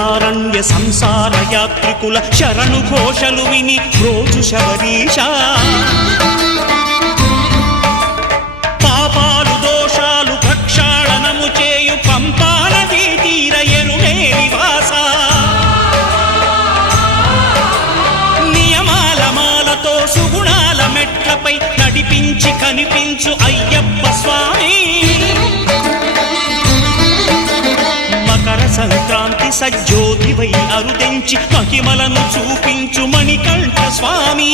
దండకారణ్య సంసార యాత్రికుల శరణు ఘోషలు విని రోజు శబరీశ పాపాలు దోషాలు ప్రక్షాళనము చేయు పంపా నదీ తీర ఎరుమే నివాస నియమాల మాలతో సుగుణాల మెట్లపై నడిపించి కనిపించు అయ్యప్ప స్వామి మకర సంక్రాంతి సజ్జోతివై అరుదెంచి మహిమలను చూపించు మణికంఠ స్వామి